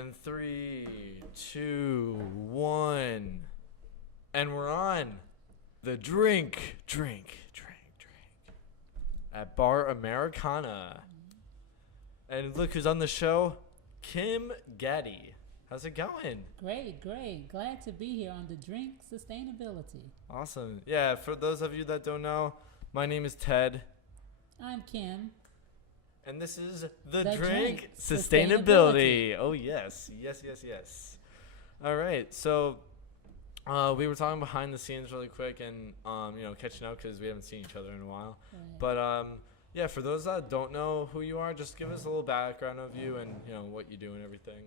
And 3, 2, 1. And we're on the drink at Bar Americana. And look who's on the show, Kim Gaddy. How's it going? Great. Glad to be here on the drink sustainability. Awesome. Yeah, for those of you that don't know, my name is Ted. I'm Kim. And this is the The drink Drink sustainability. Oh, yes. All right. So we were talking behind the scenes really quick and, catching up because we haven't seen each other in a while. Right. But, yeah, for those that don't know who you are, just give us a little background of you and, what you do and everything.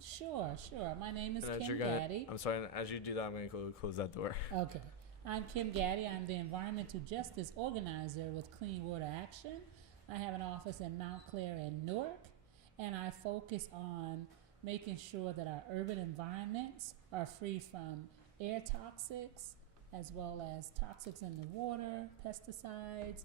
Sure. My name is And Kim Gaddy. I'm sorry, and as you do that, I'm going to close that door. Okay. I'm Kim Gaddy. I'm the Environmental Justice Organizer with Clean Water Action. I have an office in Mount Clair and Newark, and I focus on making sure that our urban environments are free from air toxics, as well as toxics in the water, pesticides.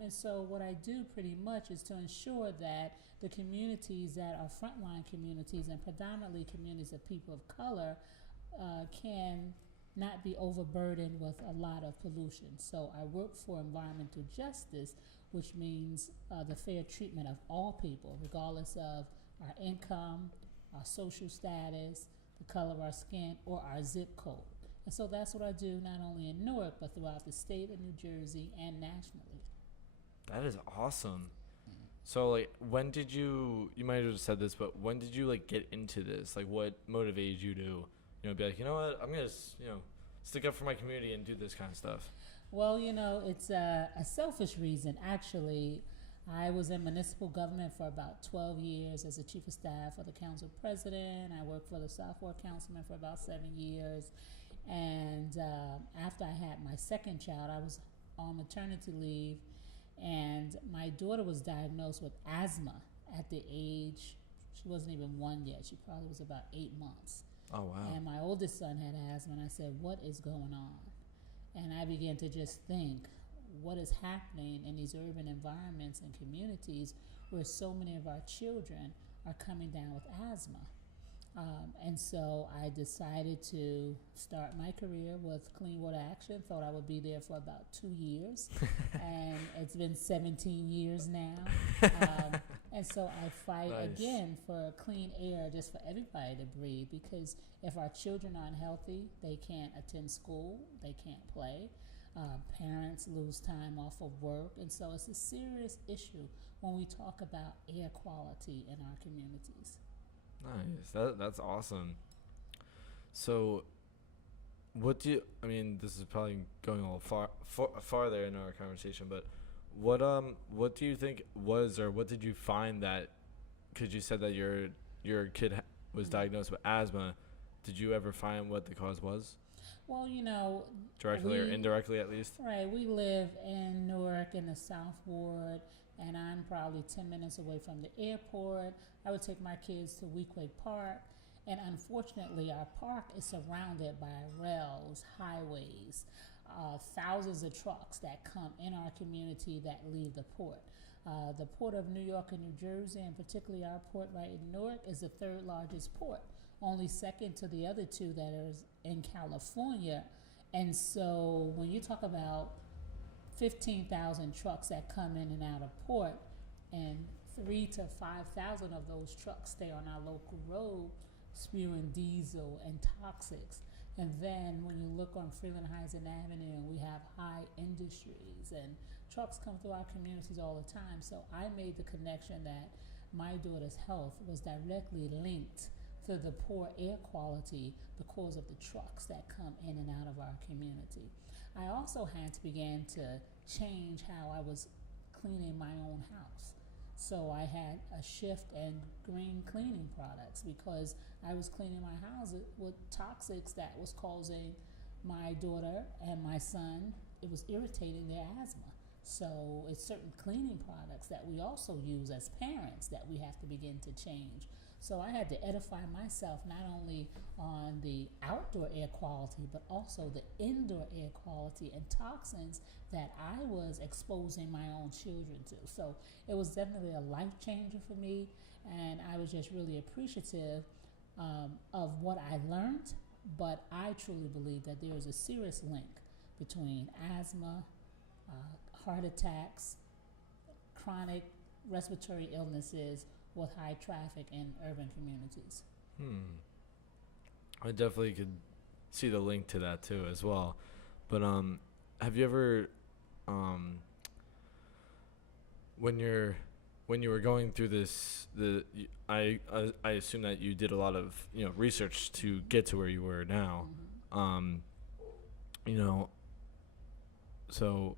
And so what I do pretty much is to ensure that the communities that are frontline communities and predominantly communities of people of color can not be overburdened with a lot of pollution. So I work for environmental justice, which means the fair treatment of all people, regardless of our income, our social status, the color of our skin, or our zip code. And so that's what I do not only in Newark, but throughout the state of New Jersey and nationally. That is awesome. So, when did you might have said this, but when did you, get into this? What motivated you to, be like, you know what, I'm going to, stick up for my community and do this kind of stuff? Well, it's a selfish reason. Actually, I was in municipal government for about 12 years as a chief of staff for the council president. I worked for the South Ward councilman for about 7 years. And after I had my second child, I was on maternity leave. And my daughter was diagnosed with asthma at the age, she wasn't even 1 yet. She probably was about 8 months. Oh, wow. And my oldest son had asthma, and I said, what is going on? And I began to just think, what is happening in these urban environments and communities where so many of our children are coming down with asthma? And so I decided to start my career with Clean Water Action. Thought I would be there for about 2 years. And it's been 17 years now. And so I fight again for clean air just for everybody to breathe, because if our children aren't healthy, they can't attend school, they can't play. Parents lose time off of work. And so it's a serious issue when we talk about air quality in our communities. Nice. That's awesome. So, this is probably going a little farther in our conversation, but what do you think was, or what did you find that, because you said that your kid was diagnosed with asthma, did you ever find what the cause was? Well, directly or indirectly at least? Right. We live in Newark in the South Ward, and I'm probably 10 minutes away from the airport. I would take my kids to Weequahic Park, and unfortunately our park is surrounded by rails, highways, thousands of trucks that come in our community that leave the port. The Port of New York and New Jersey, and particularly our port right in Newark, is the third largest port, only second to the other two that are in California. And so when you talk about 15,000 trucks that come in and out of port, and 3,000 to 5,000 of those trucks stay on our local road spewing diesel and toxics. And then when you look on Freeland Heights and Avenue, we have high industries, and trucks come through our communities all the time. So I made the connection that my daughter's health was directly linked to the poor air quality because of the trucks that come in and out of our community. I also had to begin to change how I was cleaning my own house. So I had a shift in green cleaning products, because I was cleaning my house with toxics that was causing my daughter and my son, it was irritating their asthma. So it's certain cleaning products that we also use as parents that we have to begin to change. So I had to edify myself not only on the outdoor air quality, but also the indoor air quality and toxins that I was exposing my own children to. So it was definitely a life changer for me, and I was just really appreciative of what I learned, but I truly believe that there is a serious link between asthma, heart attacks, chronic respiratory illnesses with high traffic in urban communities. I definitely could see the link to that too as well. But have you ever when you were going through this, I assume that you did a lot of research to get to where you were now. You know, so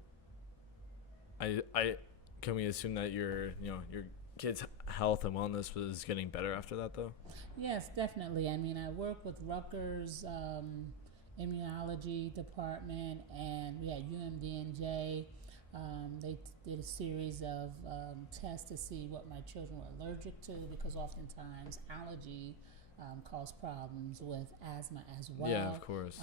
I can we assume that your kids' health and wellness was getting better after that though? Yes, definitely. I mean, I work with Rutgers immunology department, and we had UMDNJ. They did a series of tests to see what my children were allergic to, because oftentimes allergy cause problems with asthma as well. Yeah, of course.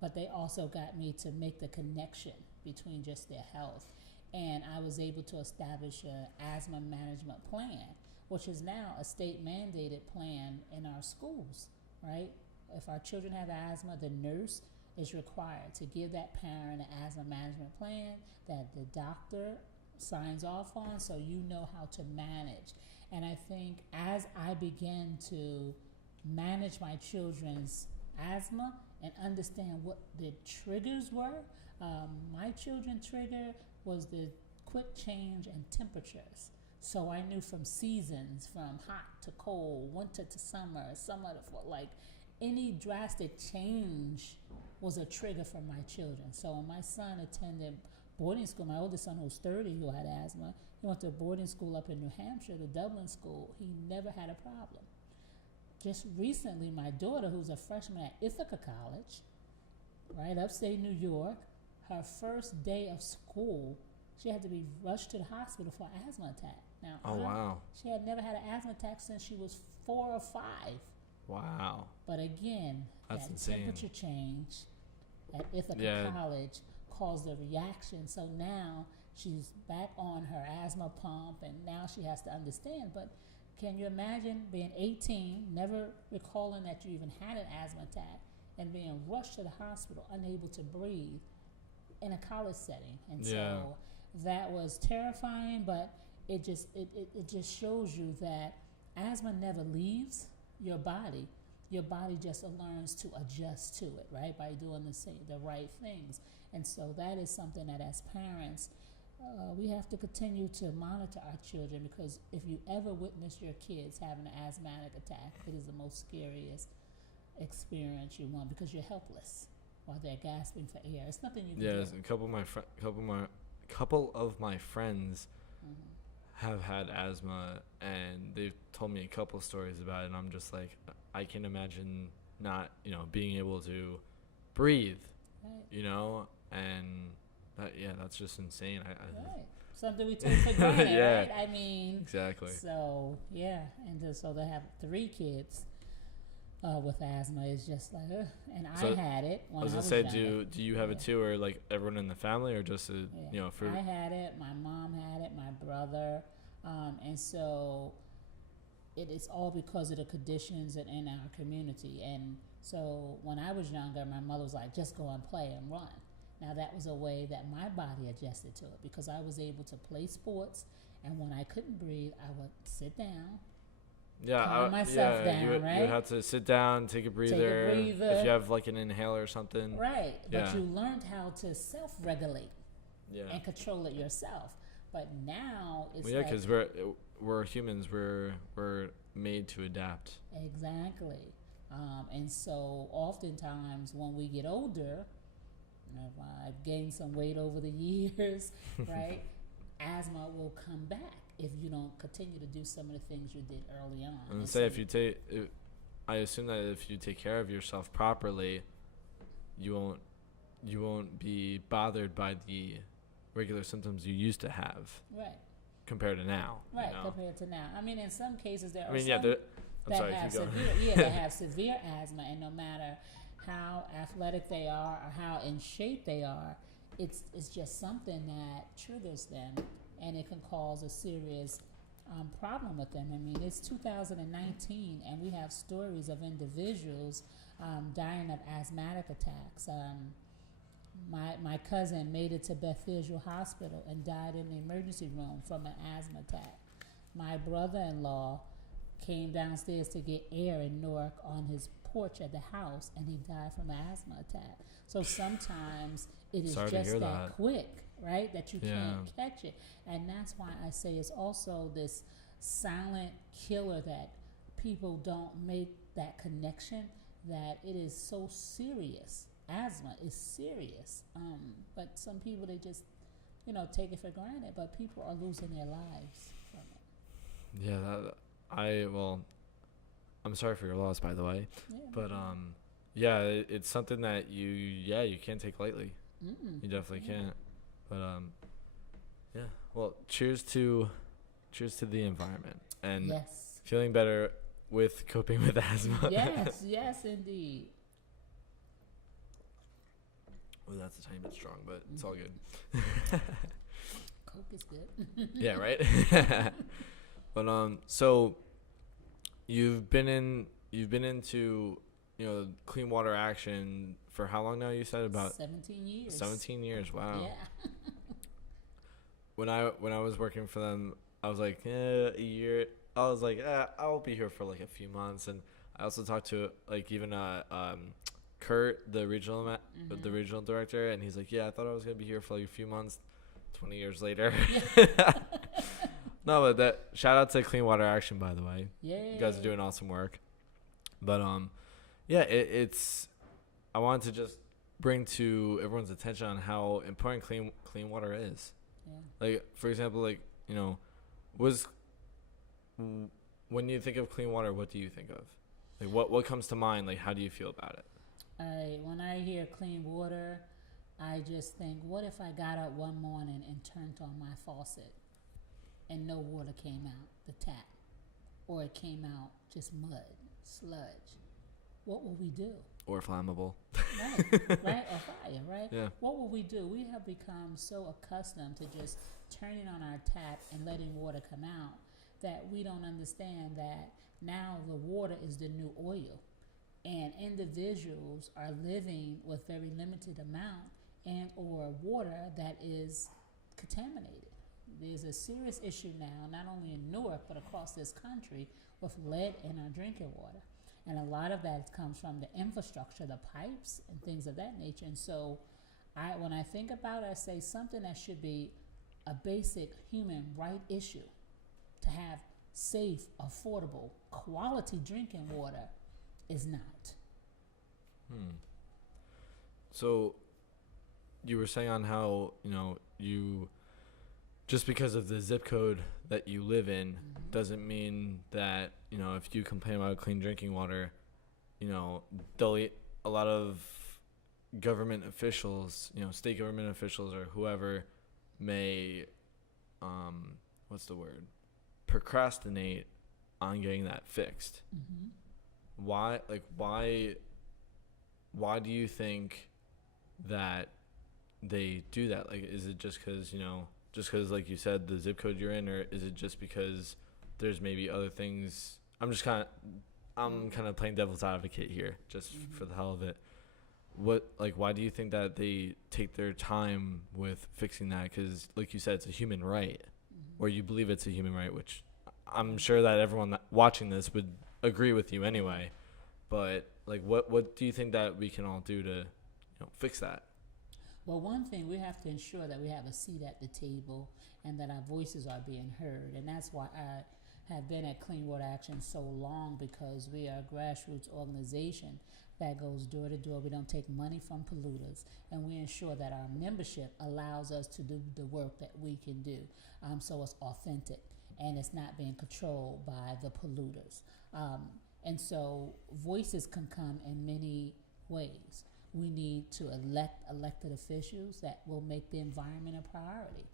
But they also got me to make the connection between just their health. And I was able to establish an asthma management plan, which is now a state mandated plan in our schools, right? If our children have asthma, the nurse is required to give that parent an asthma management plan that the doctor signs off on, so you know how to manage. And I think as I began to manage my children's asthma and understand what the triggers were, my children's trigger was the quick change in temperatures. So I knew from seasons, from hot to cold, winter to summer, summer to fall, like any drastic change was a trigger for my children. So when my son attended boarding school, my oldest son, who's 30, who had asthma, he went to boarding school up in New Hampshire, the Dublin school. He never had a problem. Just recently, my daughter, who's a freshman at Ithaca College, right, upstate New York, her first day of school, she had to be rushed to the hospital for an asthma attack. Now, wow. She had never had an asthma attack since she was 4 or 5. Wow. But again, that's that insane. Temperature change at Ithaca College caused a reaction. So now she's back on her asthma pump, and now she has to understand. But can you imagine being 18, never recalling that you even had an asthma attack, and being rushed to the hospital, unable to breathe in a college setting? And so that was terrifying, but it just shows you that asthma never leaves your body. Your body just learns to adjust to it, right, by doing the right things. And so that is something that as parents, we have to continue to monitor our children, because if you ever witness your kids having an asthmatic attack, it is the most scariest experience you want, because you're helpless while they're gasping for air. It's nothing you can do. Yes, a couple of my friends have had asthma, and they've told me a couple of stories about it, and I'm just like, I can imagine not, being able to breathe, right. And that, that's just insane. Right. Something we take for granted, right? I mean, exactly. So, and so they have 3 kids with asthma. It's just like, and so I had it when I was gonna say, do you have it too, or like everyone in the family, or just for? I had it. My mom had it. My brother, and so it is all because of the conditions in our community. And so when I was younger, my mother was like, just go and play and run. Now that was a way that my body adjusted to it, because I was able to play sports, and when I couldn't breathe, I would sit down. Calm myself down, you right? You have to sit down, take a breather. If you have like an inhaler or something. Right, but you learned how to self-regulate and control it yourself. But now it's because we're humans. We're made to adapt. Exactly, and so oftentimes when we get older, if I've gained some weight over the years, right, asthma will come back if you don't continue to do some of the things you did early on. And I assume that if you take care of yourself properly, you won't be bothered by the regular symptoms you used to have. Right. Compared to now. Right, compared to now. I mean, in some cases there are that have severe asthma, and no matter how athletic they are or how in shape they are, it's just something that triggers them, and it can cause a serious problem with them. I mean, it's 2019, and we have stories of individuals dying of asthmatic attacks. My cousin made it to Bethesda Hospital and died in the emergency room from an asthma attack. My brother-in-law came downstairs to get air in Newark on his porch at the house, and he died from an asthma attack. So sometimes it is Sorry to just hear that that. quick, right, that you Yeah. can't catch it. And that's why I say it's also this silent killer that people don't make that connection, that it is so serious. Asthma is serious. But some people, they just, take it for granted. But people are losing their lives from it. Yeah, I'm sorry for your loss, by the way. Yeah, But it's something that you can't take lightly. You definitely can't. But yeah. Well, cheers to the environment and Yes. feeling better with coping with asthma. Yes, indeed. Well, that's a tiny bit strong, but it's all good. Coke is good. Yeah, right. But so you've been into clean water action for how long now? You said about 17 years. 17 years. Wow. Yeah. When I was working for them, I was like, a year. I was like, I'll be here for like a few months. And I also talked to like even Kurt, the regional director, and he's like, yeah, I thought I was gonna be here for like a few months. 20 years later. No, but shout out to Clean Water Action, by the way. Yeah. You guys are doing awesome work. But it's I wanted to just bring to everyone's attention on how important clean water is. Yeah. Like, for example, like, when you think of clean water, what do you think of? Like, what comes to mind? Like, how do you feel about it? When I hear clean water, I just think, what if I got up one morning and turned on my faucet and no water came out the tap, or it came out just mud, sludge? What will we do? Or flammable. Right, or fire, right? Yeah. What will we do? We have become so accustomed to just turning on our tap and letting water come out that we don't understand that now the water is the new oil. And individuals are living with very limited amount and or water that is contaminated. There's a serious issue now, not only in Newark, but across this country, with lead in our drinking water. And a lot of that comes from the infrastructure, the pipes and things of that nature. And so when I think about it, I say something that should be a basic human right issue, to have safe, affordable, quality drinking water, is not. So you were saying on how, you, just because of the zip code that you live in, doesn't mean that, if you complain about clean drinking water, a lot of government officials, state government officials or whoever may, procrastinate on getting that fixed. Why do you think that they do that? Like, is it just because, like you said, the zip code you're in, or is it just because there's maybe other things? I'm kind of playing devil's advocate here, just for the hell of it. Why do you think that they take their time with fixing that? Because, like you said, it's a human right, or you believe it's a human right, which I'm sure that everyone watching this would agree with you anyway. But what do you think that we can all do to fix that? Well, one thing, we have to ensure that we have a seat at the table and that our voices are being heard. And that's why I have been at Clean Water Action so long, because we are a grassroots organization that goes door to door. We don't take money from polluters, and we ensure that our membership allows us to do the work that we can do. So it's authentic and it's not being controlled by the polluters. And so voices can come in many ways. We need to elect elected officials that will make the environment a priority.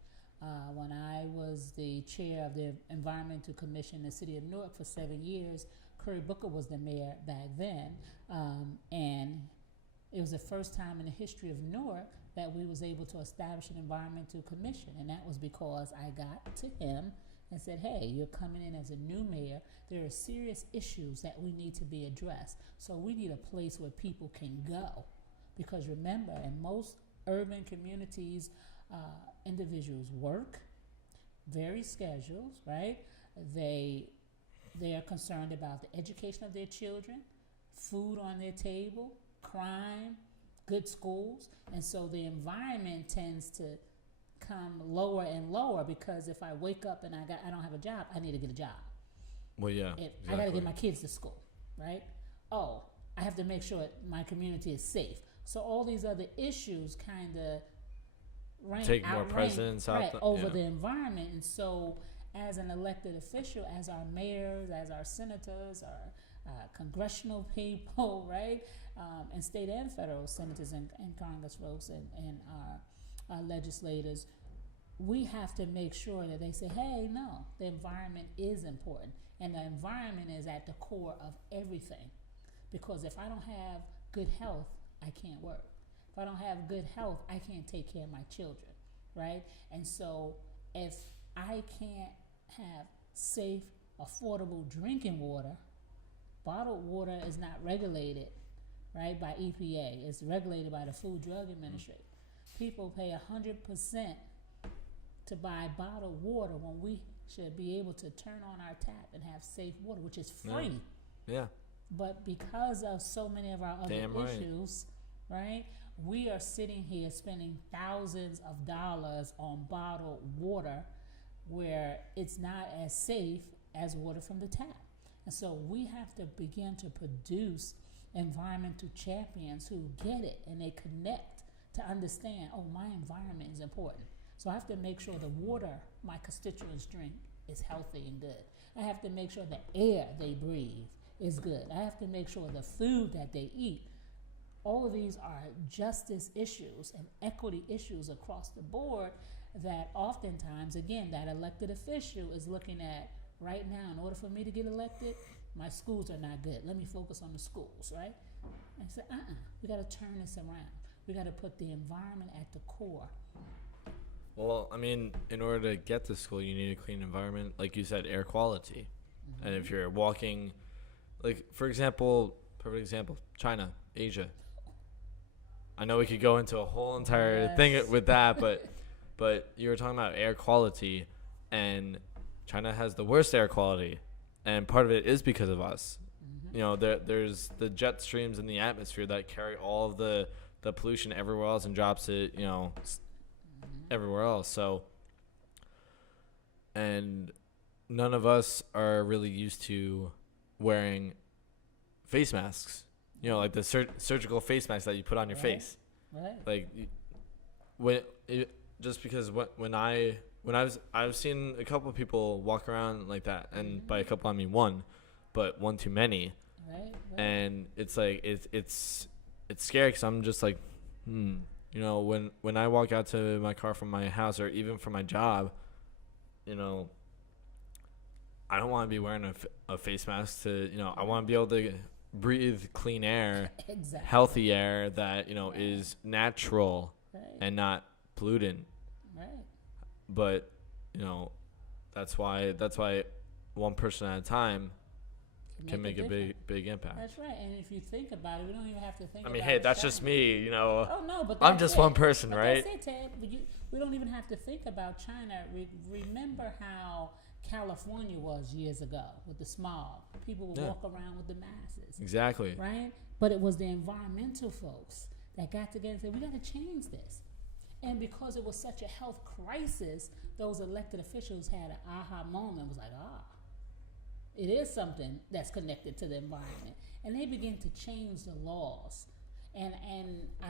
When I was the chair of the Environmental Commission in the city of Newark for 7 years, Curry Booker was the mayor back then, and it was the first time in the history of Newark that we was able to establish an environmental commission, and that was because I got to him and said, hey, you're coming in as a new mayor. There are serious issues that we need to be addressed. So we need a place where people can go. Because remember, in most urban communities, individuals work, very scheduled, right? They are concerned about the education of their children, food on their table, crime, good schools, and so the environment tends to come lower and lower, because if I wake up and I don't have a job, I need to get a job. Well, yeah, If exactly. I got to get my kids to school, right? Oh, I have to make sure my community is safe. So all these other issues kind of Take more precedence out over the environment. And so as an elected official, as our mayors, as our senators, our congressional people, right, and state and federal senators and Congress folks and our legislators, we have to make sure that they say, hey, no, the environment is important. And the environment is at the core of everything. Because if I don't have good health, I can't work. If I don't have good health, I can't take care of my children, right? And so if I can't have safe, affordable drinking water, bottled water is not regulated, right, by EPA. It's regulated by the Food Drug Administration. People pay 100% to buy bottled water when we should be able to turn on our tap and have safe water, which is free. Yeah. But because of so many of our other issues, right, we are sitting here spending thousands of dollars on bottled water where it's not as safe as water from the tap. And so we have to begin to produce environmental champions who get it and they connect to understand, oh, my environment is important. So I have to make sure the water my constituents drink is healthy and good. I have to make sure the air they breathe is good. I have to make sure the food that they eat. All of these are justice issues and equity issues across the board that oftentimes, again, that elected official is looking at right now. In order for me to get elected, my schools are not good. Let me focus on the schools, right? And I said, we got to turn this around. We got to put the environment at the core. Well, I mean, in order to get to school, you need a clean environment. Like you said, air quality. Mm-hmm. And if you're walking, like, for example, perfect example, China, Asia. I know we could go into a whole entire thing with that, but you were talking about air quality, and China has the worst air quality, and part of it is because of us. Mm-hmm. You know, there's the jet streams in the atmosphere that carry all of the pollution everywhere else and drops it, you know, everywhere else. So, and none of us are really used to wearing face masks. You know, like the surgical face mask that you put on your face. Right. Like, just because I've seen a couple of people walk around like that, and by a couple I mean one, but one too many. Right. And it's like it's scary because I'm just like, you know, when I walk out to my car from my house or even from my job, you know, I don't want to be wearing a face mask to, you know, I want to be able to breathe clean air, exactly. Healthy air that, you know, is natural and not pollutant. Right. But, you know, that's why one person at a time can make a big impact. That's right. And if you think about it, we don't even have to think I mean, hey, that's China. Just me, you know. Oh, no, but I'm just one person, but right? That's it, Ted. We don't even have to think about China. Remember how California was years ago with the smog. People would walk around with the masses. Exactly. Right? But it was the environmental folks that got together and said, we got to change this. And because it was such a health crisis, those elected officials had an aha moment. It was like, it is something that's connected to the environment. And they began to change the laws. And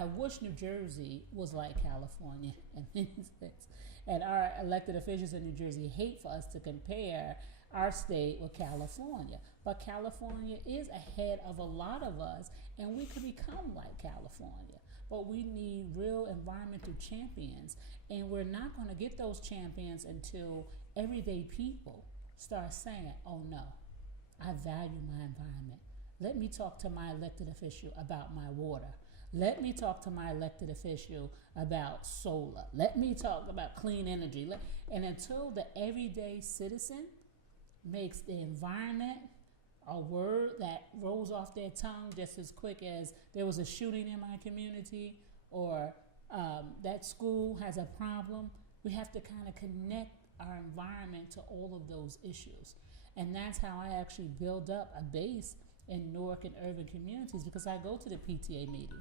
I wish New Jersey was like California in many sense. And our elected officials in New Jersey hate for us to compare our state with California. But California is ahead of a lot of us, and we could become like California. But we need real environmental champions, and we're not going to get those champions until everyday people start saying, oh no, I value my environment. Let me talk to my elected official about my water. Let me talk to my elected official about solar. Let me talk about clean energy. And until the everyday citizen makes the environment a word that rolls off their tongue just as quick as there was a shooting in my community, or that school has a problem, we have to kind of connect our environment to all of those issues. And that's how I actually build up a base in Newark and urban communities, because I go to the PTA meeting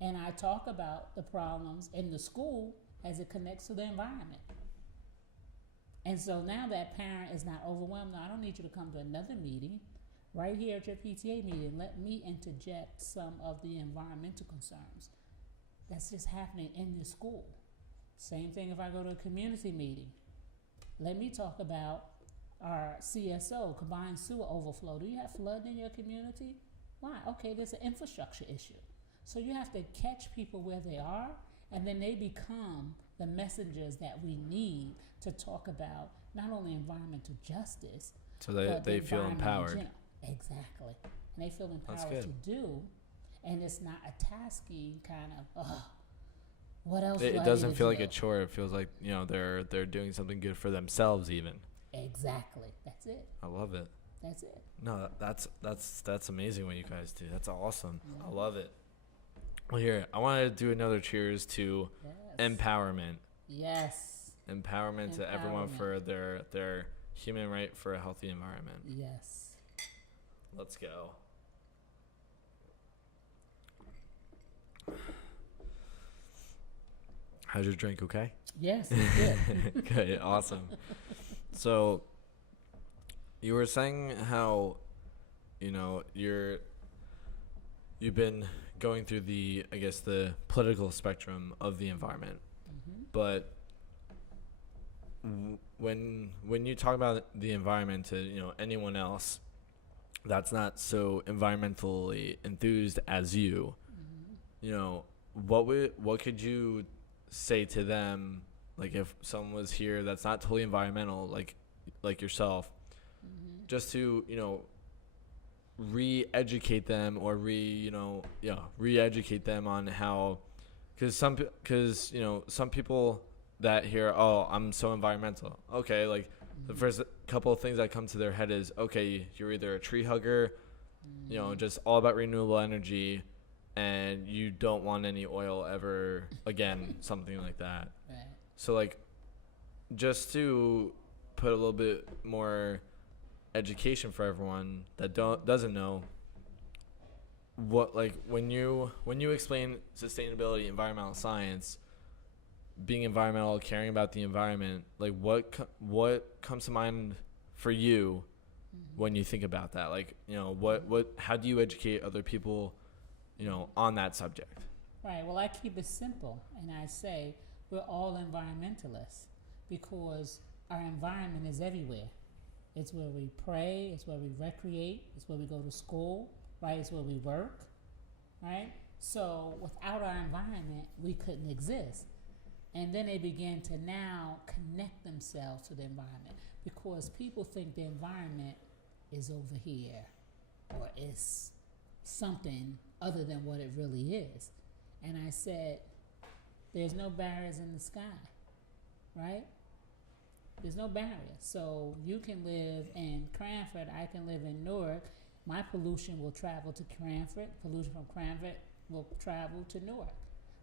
and I talk about the problems in the school as it connects to the environment. And so now that parent is not overwhelmed. No, I don't need you to come to another meeting. Right here at your PTA meeting, let me interject some of the environmental concerns that's just happening in the school. Same thing if I go to a community meeting. Let me talk about our CSO, combined sewer overflow. Do you have flood in your community? Why? Okay, there's an infrastructure issue. So you have to catch people where they are, and then they become the messengers that we need to talk about not only environmental justice, So but they the feel environment in empowered. general. Exactly. And they feel That's empowered good. to do, and it's not a tasking kind of, what else It do I doesn't need to feel like do? a chore. It feels like, they're doing something good for themselves even. Exactly. That's it. I love it. That's it. No, that's amazing what you guys do. That's awesome. Yeah. I love it. Well, here, I want to do another cheers to Yes. empowerment. Yes. Empowerment to everyone Empowerment. for their human right for a healthy environment. Yes. Let's go. How's your drink? Okay. Yes. It's good. Good. Awesome. So, you were saying how, you've been going through the political spectrum of the environment, Mm-hmm. but when you talk about the environment to anyone else that's not so environmentally enthused as you, what could you say to them, like if someone was here that's not totally environmental, like yourself, Mm-hmm. just to re-educate them or re-educate them on how, because some people that hear, oh, I'm so environmental, okay, like the first couple of things that come to their head is, okay, you're either a tree hugger, just all about renewable energy, and you don't want any oil ever again, something like that. Right. So like, just to put a little bit more education for everyone that doesn't know, what, like, when you explain sustainability, environmental science, being environmental, caring about the environment, like what comes to mind for you when you think about that? Like, how do you educate other people, on that subject? Right. Well, I keep it simple, and I say we're all environmentalists because our environment is everywhere. It's where we pray. It's where we recreate. It's where we go to school. Right. It's where we work. Right. So without our environment, we couldn't exist. And then they begin to now connect themselves to the environment, because people think the environment is over here or is something other than what it really is. And I said, there's no barriers in the sky, right? There's no barriers. So you can live in Cranford, I can live in Newark. My pollution will travel to Cranford. Pollution from Cranford will travel to Newark.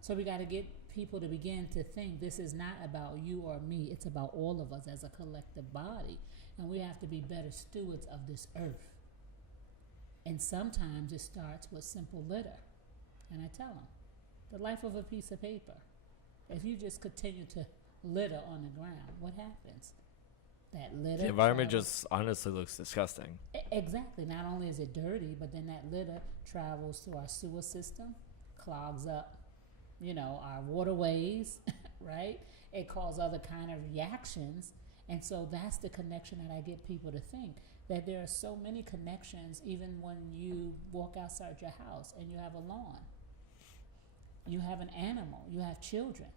So we got to get people to begin to think this is not about you or me. It's about all of us as a collective body. And we have to be better stewards of this earth. And sometimes it starts with simple litter. And I tell them, the life of a piece of paper. If you just continue to litter on the ground, what happens? That litter. The environment travels- just honestly looks disgusting. Exactly. Not only is it dirty, but then that litter travels through our sewer system, clogs up, our waterways, right? It causes other kind of reactions. And so that's the connection that I get people to think, that there are so many connections even when you walk outside your house and you have a lawn. You have an animal, you have children,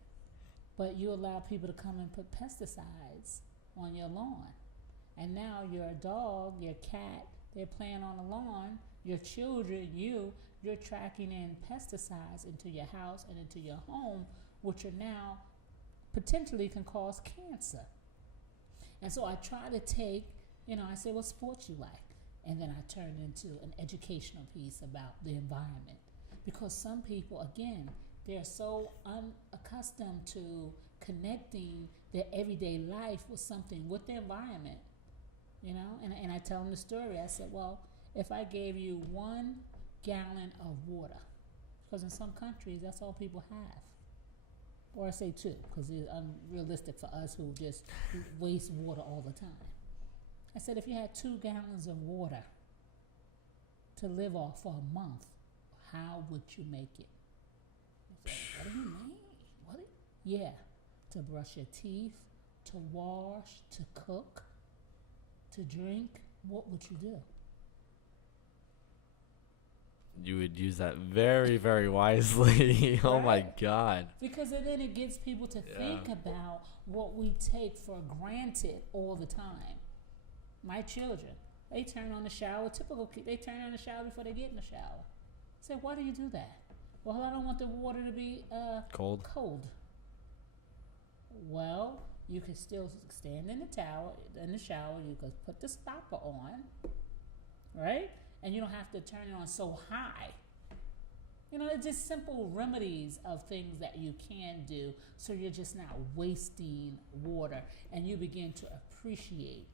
but you allow people to come and put pesticides on your lawn. And now your dog, your cat, they're playing on the lawn Your children, you're tracking in pesticides into your house and into your home, which are now potentially can cause cancer. And so I try to take, I say, what sports you like? And then I turn into an educational piece about the environment. Because some people, again, they're so unaccustomed to connecting their everyday life with something, with the environment, And I tell them the story. I said, well, if I gave you 1 gallon of water, because in some countries, that's all people have. Or I say 2, because it's unrealistic for us who just waste water all the time. I said, if you had 2 gallons of water to live off for a month, how would you make it? I said, what do you mean? Yeah, to brush your teeth, to wash, to cook, to drink. What would you do? You would use that very, very wisely. Oh my Right? God. Because then it gets people to think about what we take for granted all the time. My children, they turn on the shower. They turn on the shower before they get in the shower. I say, why do you do that? Well, I don't want the water to be cold. Well, you can still stand in the shower. You can put the stopper on, right? And you don't have to turn it on so high. It's just simple remedies of things that you can do, so you're just not wasting water, and you begin to appreciate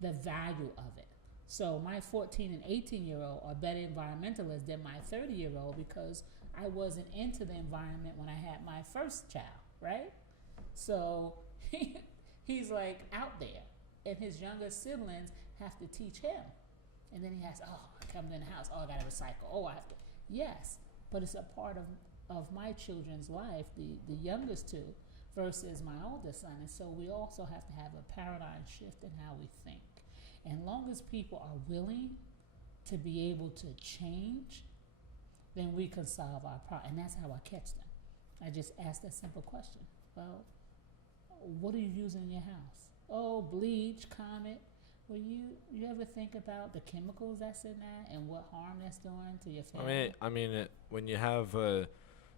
the value of it. So my 14 and 18-year-old are better environmentalists than my 30-year-old, because I wasn't into the environment when I had my first child, right? So he's like out there, and his younger siblings have to teach him. And then he has, coming in the house, I gotta recycle. I have to. Yes, but it's a part of my children's life, the youngest two, versus my oldest son. And so we also have to have a paradigm shift in how we think. And long as people are willing to be able to change, then we can solve our problem. And that's how I catch them. I just ask that simple question. Well, what are you using in your house? Oh, bleach, Comet. Well, you ever think about the chemicals that's in that and what harm that's doing to your family? When you have,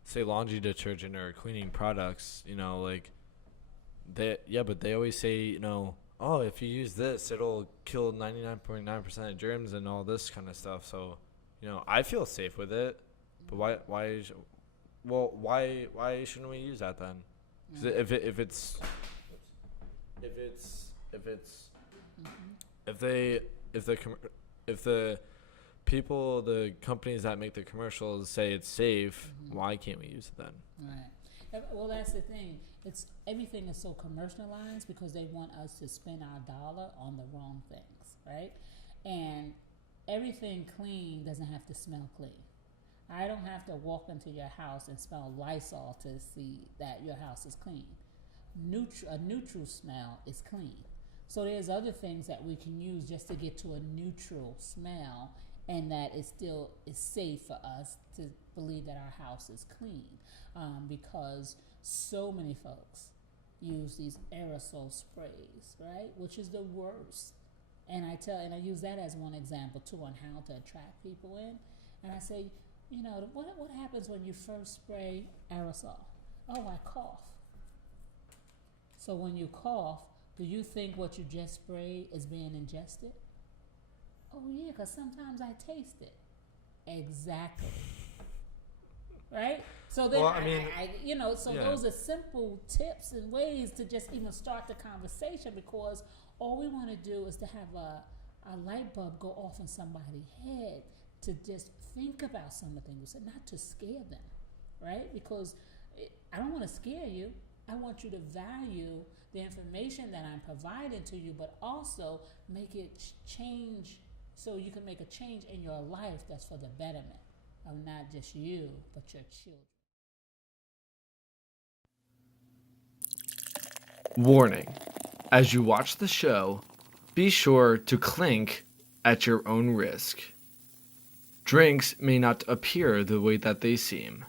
say, laundry detergent or cleaning products, but they always say, if you use this, it'll kill 99.9% of germs and all this kind of stuff. So, I feel safe with it. But why shouldn't we use that then? 'Cause if the people, the companies that make the commercials say it's safe, why can't we use it then? Right. Well, that's the thing. Everything is so commercialized because they want us to spend our dollar on the wrong things, right? And everything clean doesn't have to smell clean. I don't have to walk into your house and smell Lysol to see that your house is clean. A neutral smell is clean. So there's other things that we can use just to get to a neutral smell, and that it still is safe for us to believe that our house is clean, because so many folks use these aerosol sprays, right? Which is the worst. And I use that as one example too on how to attract people in. And I say, what happens when you first spray aerosol? Oh, I cough. So when you cough, do you think what you just sprayed is being ingested? Oh yeah, because sometimes I taste it. Exactly. Right? So then, those are simple tips and ways to just even start the conversation, because all we want to do is to have a light bulb go off in somebody's head to just think about some of the things we said, not to scare them, right? Because I don't want to scare you. I want you to value the information that I'm providing to you, but also make it change so you can make a change in your life that's for the betterment of not just you, but your children. Warning. As you watch the show, be sure to clink at your own risk. Drinks may not appear the way that they seem.